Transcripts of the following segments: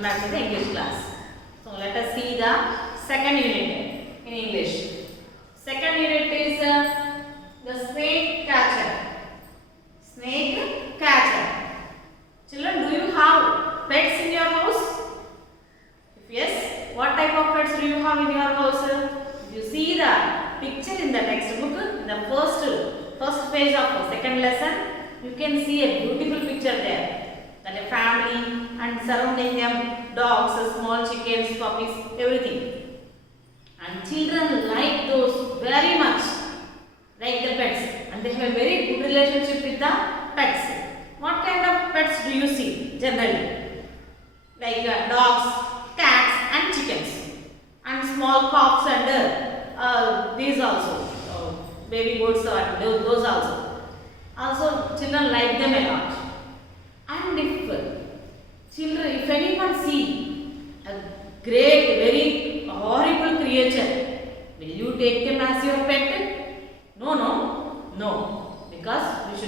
Welcome back to the English class. So let us see the second unit in English. Second unit is the snake catcher. Snake catcher. Children, do you have pets in your house? If yes, what type of pets do you have in your house? If you see the picture in the textbook, in the first page of the second lesson, you can see a beautiful picture there. That a family and surrounding them dogs, small chickens, puppies, everything. And children like those very much, like the pets, and they have a very good relationship with the pets. What kind of pets do you see generally? Like dogs, cats and chickens, and small cubs and these also, baby goats or those also. Also children like them a lot. And if anyone see a great, very horrible creature, will you take them as your pet? No. Because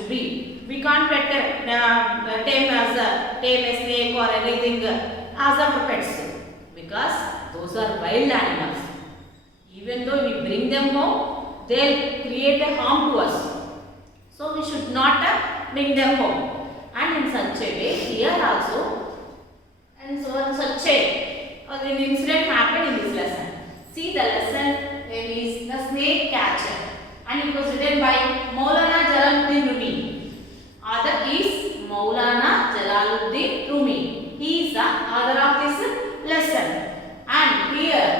we can't tame a snake or anything as our pets. Because those are wild animals. Even though we bring them home, they'll create a harm to us. So we should not bring them home. And in such a way, here also, and so in such a, an incident happened in this lesson. See, the lesson name is The Snake Catcher, and it was written by Maulana Jalaluddin Rumi. Author is Maulana Jalaluddin Rumi. He is the author of this lesson. And here,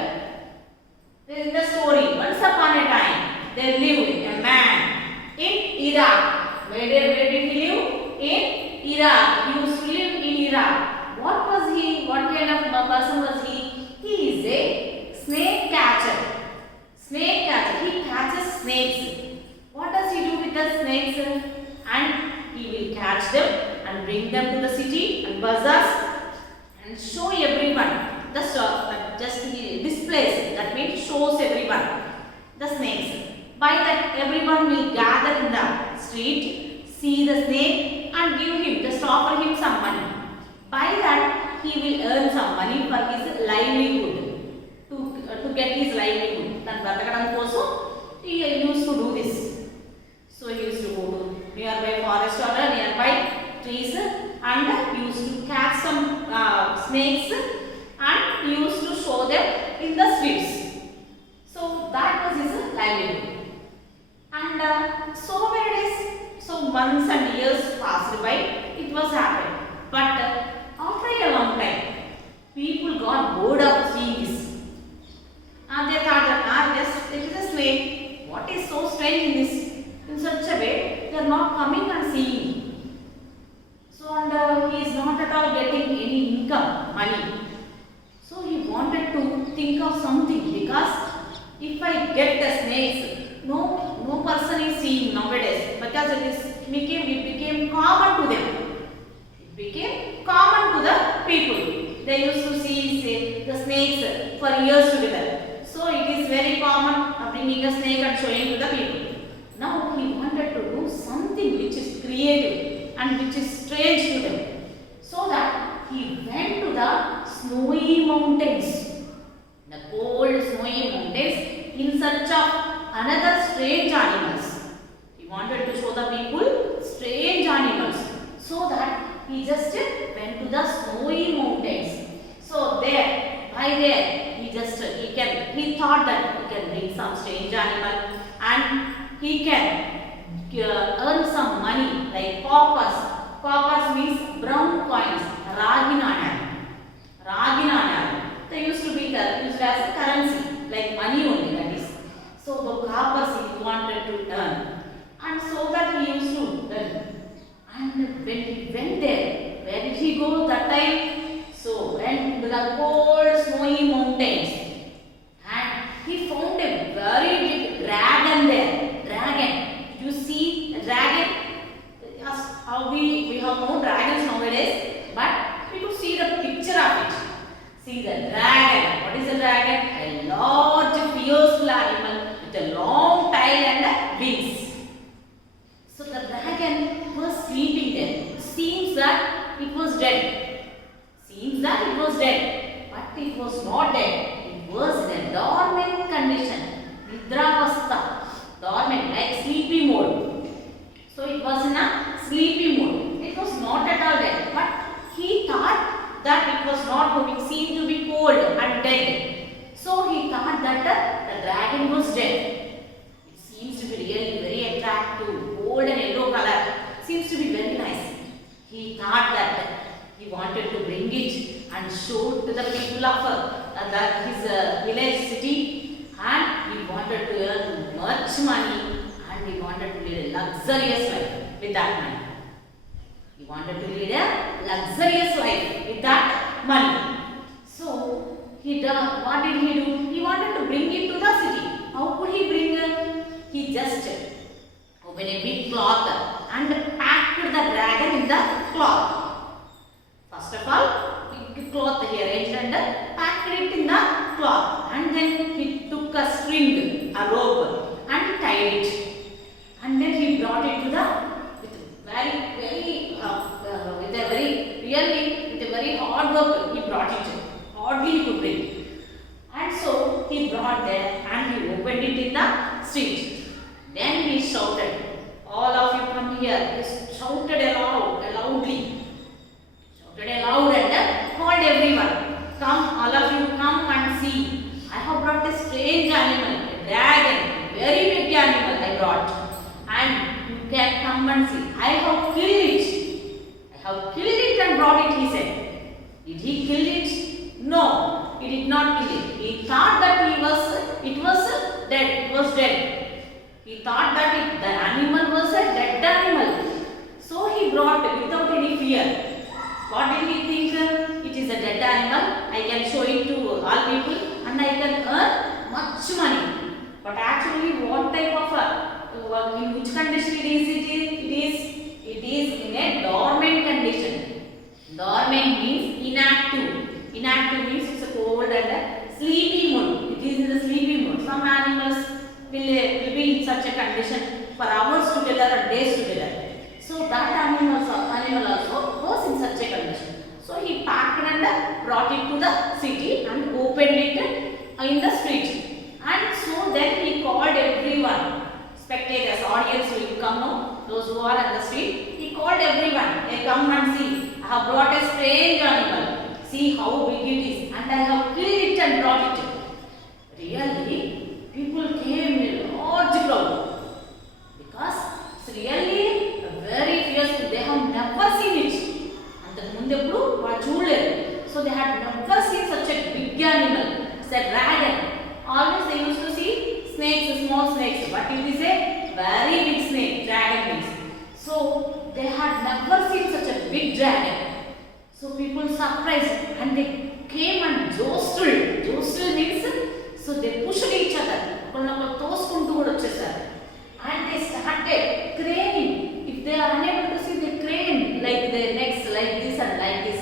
in the story, once upon a time, there lived a man in Iraq. Where did he live? In Iraq. He used to live in Iraq. What was he? What kind of person was he? He is a snake catcher. Snake catcher. He catches snakes. What does he do with the snakes? And he will catch them and bring them to the city and bazaars and show everyone the store. Just displays. That means shows everyone the snakes. By that, everyone will gather in the street, see the snake and give him, just offer him some money. By that, he will earn some money for his livelihood, to get his livelihood. Then Bratakadam also, he used to do this. So he used to go to nearby forest or nearby trees and used to catch some snakes and he used to show them in the streets. So that was his livelihood. And so many days, so months and years passed by, it was happened. But after a long time, people got bored of seeing this. And they thought that, yes, it is a snake. What is so strange in this? In such a way, they are not coming and seeing. So, and he is not at all getting any income, money. So, he wanted to think of something because if I get the snakes, no person is seeing nowadays because it became common to them. It became common to the people. They used to see the snakes for years together. So it is very common bringing a snake and showing to the people. Now he wanted to do something which is creative and which is strange to them. So that he went to the snowy mountains, the cold snowy mountains, in search of another strange animals. He wanted to show the people strange animals. So that he just went to the snowy mountains. So he thought that he can bring some strange animal and he can earn some money like coppers. Coppers means brown coins, ragi nanaru. They used to be used as a currency, like money only, that is. So the coppers he wanted to earn, and so that he used to earn. And when he went there, where did he go that time? So went to the cold snowy mountains, and he found a very big dragon there. Dragon. You see a dragon? Yes, how we have no dragons nowadays, but we could see the picture of it. See the dragon. What is a dragon? A large, fierce animal with a long tail and wings. So the dragon was sleeping there. Seems that it was dead. Seems that it was dead, but it was not dead. It was in a dormant condition. Nidravastha, dormant, like sleepy mode. So it was in a sleepy mode. It was not at all dead, but he thought that it was not moving, seemed to be cold and dead. So he thought that the dragon was dead. It seems to be really very attractive, gold and yellow color. Seems to be very nice. He thought that he wanted to bring it and show it to the people of his village city, and he wanted to earn much money, and he wanted to lead a luxurious life with that money. He wanted to lead a luxurious life with that money. So what did he do? He wanted to bring it to the city. How could he bring it? He just opened a big cloth and packed the dragon in the cloth. First of all, big cloth he arranged and packed it in the cloth, and then he took a string, a rope, and tied it, and then he brought it to the with a very hard work. He brought it. Hardly he could bring it, and so he brought there and he opened it in the street. Then he shouted, "All of you come here!" He shouted loudly. Aloud and called everyone, "Come, all of you, come and see. I have brought a strange animal, a dragon, very big animal I brought, and you can come and see. I have killed it. I have killed it and brought it," he said. Did he kill it? No, he did not kill it. He thought that it was dead. It was dead. He thought that the animal was a dead animal. So he brought it without any fear. What did he think? It is a dead animal. I can show it to all people and I can earn much money. But actually, what type of in which condition it is in a dormant condition. Dormant means inactive. Inactive means it's a cold and a sleepy mode. It is in the sleepy mode. Some animals will be in such a condition for hours together or days together. So that animal also was in such a condition. So he packed and brought it to the city and opened it in the street. And so then he called everyone, spectators, audience will come now, those who are on the street. He called everyone, "Hey, come and see. I have brought a strange animal. See how big it is, and I have killed it and brought it." Really, people came in a large crowd because it's really very fierce. They have never seen it. So they had never seen such a big animal. It's a dragon. Always they used to see snakes, small snakes, but it is a very big snake, dragon means. So they had never seen such a big dragon. So people surprised and they came and jostled. Jostle means so they pushed each other. And they started craning. If they are unable to see, they crane like their necks, like this and like this,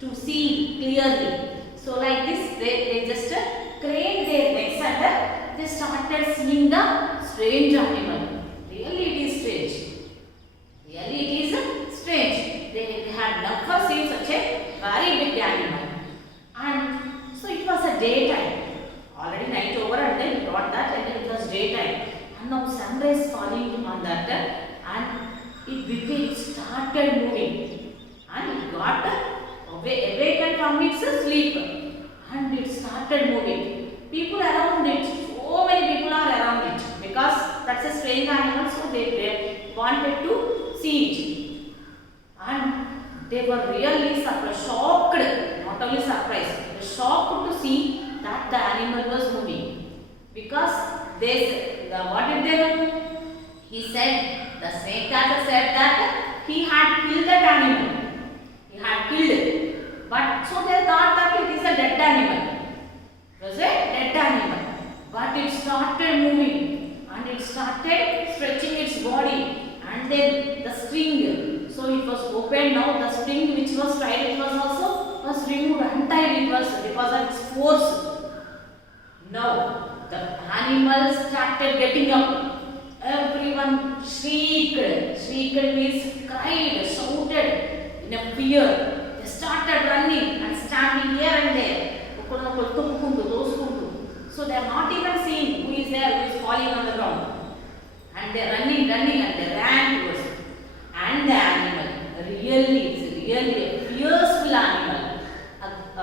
to see clearly. So like this, they just craned their necks and they started seeing the strange animal. Really it is strange. Really it is strange. They had never seen such a very big animal. And so it was a daytime. Already night over and then he brought that and it was daytime. And now sunrise falling on that and it started moving. And it got awakened from its sleep. And it started moving. People around it, so many people are around it because that's a strange animal, so they wanted to see it. And they were really surprised, shocked, not only surprised, they were shocked to see that the animal was moving. Because what did they do? He said, the snake catcher said that he had killed that animal. He had killed it. But so they thought that it is a dead animal. It was a dead animal. But it started moving and it started stretching its body. And then the string, so it was opened now. The string which was tied, it was removed, untied. It was because of its force. Now the animal started getting up. Everyone shrieked. Shrieked means cried, shouted in a fear. They started running and not even seeing who is there, who is falling on the ground. And they are running, and they ran towards it. And the animal, it's really a fearful animal, a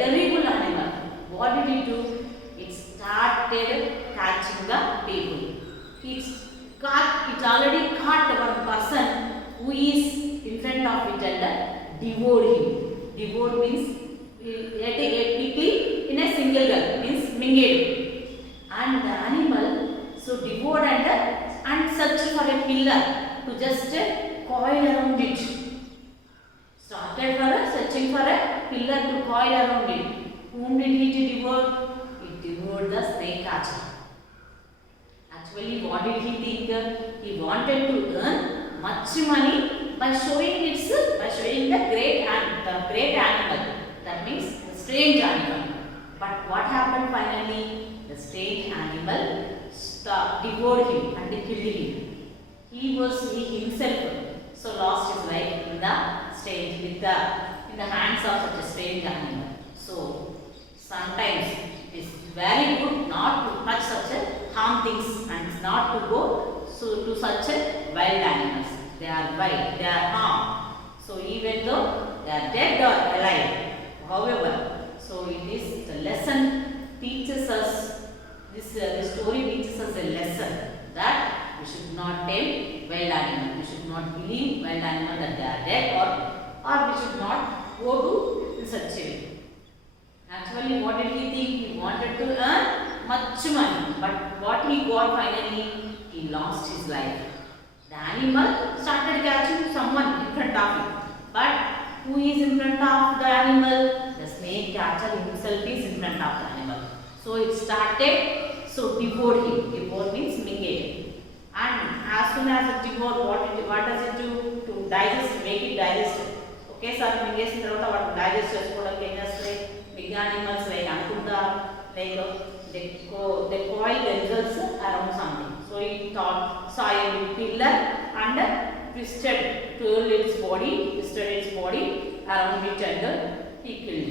terrible animal. What did it do? It started catching the people. It already caught one person who is in front of it and devoured him. Devoured means quickly in a single gulp, means mingled. And the animal so devoured and searched for a pillar to just coil around it. Started searching for a pillar to coil around it. Whom did it devour? It devoured the snake catcher. Actually, what did he think? He wanted to earn much money by showing the great animal. That means the strange animal. But what happened finally? The strange animal devoured him and killed him. He himself so lost his life in the hands of such a strange animal. So sometimes it is very good not to touch such a harm things and not to go to such a wild animals. They are wild, they are harm. So even though they are dead or alive, however, so it is the lesson teaches us. This story teaches us a lesson that we should not tame wild animals. We should not believe wild animals that they are dead, or we should not go to such a way. Actually, what did he think? He wanted to earn much money, but what he got finally, he lost his life. The animal started catching someone in front of him, but who is in front of the animal? The snake catcher himself is in front of the animal. So it started devoured him. Devoured means mingled. And as soon as it devoured, what does it do? To digest, make it digest. Okay, sir, minglation tarvata what digest chesukodaniki em chestadi? Big animals like anaconda, like they coil themselves around something. So it saw a pillar and twisted its body around it and he killed